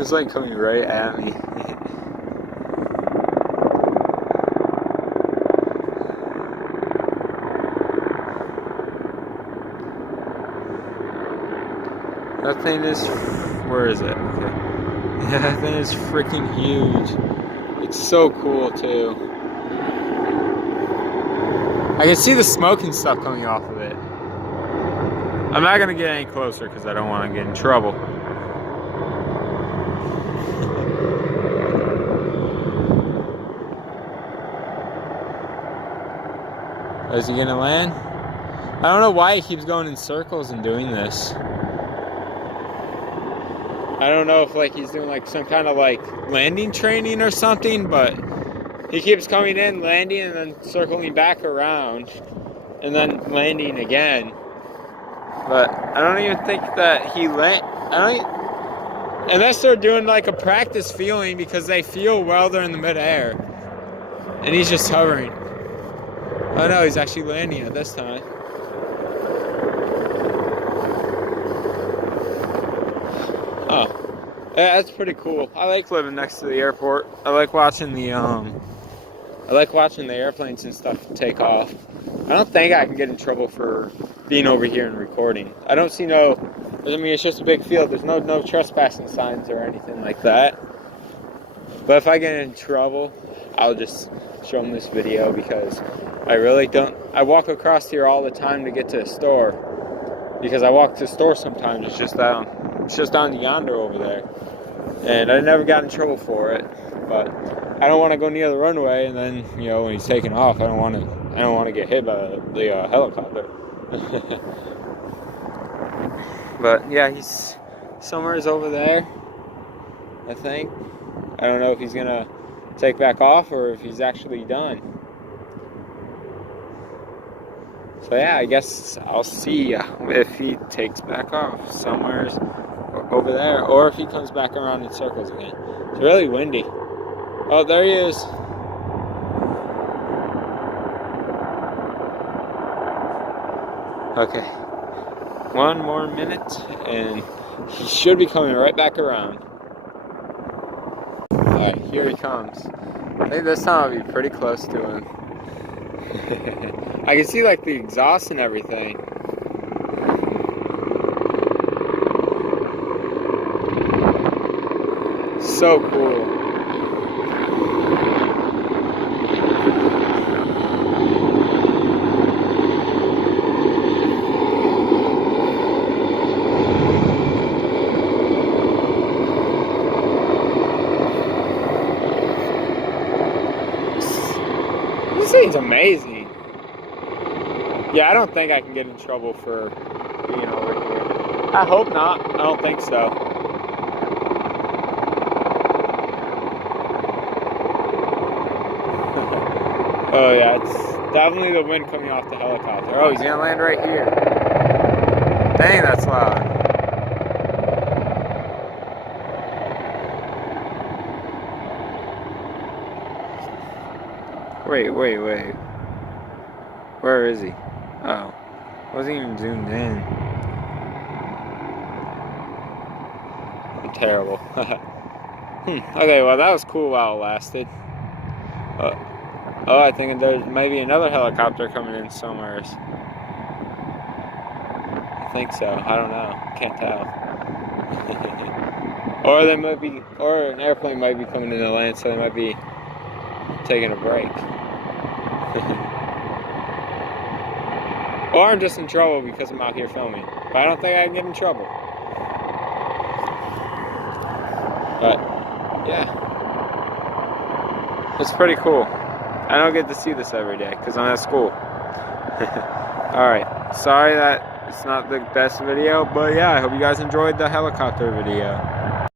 It's like coming right at me. That thing is, where is it? Okay. Yeah, that thing is freaking huge. It's so cool too. I can see the smoke and stuff coming off of it. I'm not gonna get any closer because I don't want to get in trouble. Is he gonna land? I don't know why he keeps going in circles and doing this. I don't know if like he's doing like some kind of like landing training or something, but he keeps coming in, landing, and then circling back around, and then landing again. But I don't even think that he unless they're doing like a practice feeling, because they feel well they're in the midair, and he's just hovering. Oh no, he's actually landing it this time. Oh, yeah, that's pretty cool. I like living next to the airport. I like watching the airplanes and stuff take off. I don't think I can get in trouble for being over here and recording. I don't see I mean, it's just a big field. There's no trespassing signs or anything like that. But if I get in trouble, I'll just show them this video, because I really don't. I walk across here all the time to get to the store, because I walk to the store sometimes. It's just down to yonder over there, and I never got in trouble for it. But I don't want to go near the runway, and then when he's taking off, I don't want to get hit by the helicopter. But yeah, he's somewhere over there, I think. I don't know if he's gonna take back off or if he's actually done. So yeah, I guess I'll see if he takes back off somewhere over there, or if he comes back around in circles again. It's really windy. Oh, there he is. Okay. One more minute, and he should be coming right back around. Alright, here he comes. I think this time I'll be pretty close to him. I can see like the exhaust and everything. So cool. This thing's amazing. Yeah, I don't think I can get in trouble for being over here. I hope not. I don't think so. Oh yeah, it's definitely the wind coming off the helicopter. Oh, he's gonna land right here. Dang, that's loud. Wait. Where is he? Oh, wasn't even zoomed in. I'm terrible. Okay, well that was cool while it lasted. Oh, I think there's maybe another helicopter coming in somewhere. I think so. I don't know. Can't tell. Or an airplane might be coming in to land, so they might be taking a break. Or I'm just in trouble because I'm out here filming. But I don't think I can get in trouble. But yeah, it's pretty cool. I don't get to see this every day because I'm at school. Alright, sorry that it's not the best video, but yeah, I hope you guys enjoyed the helicopter video.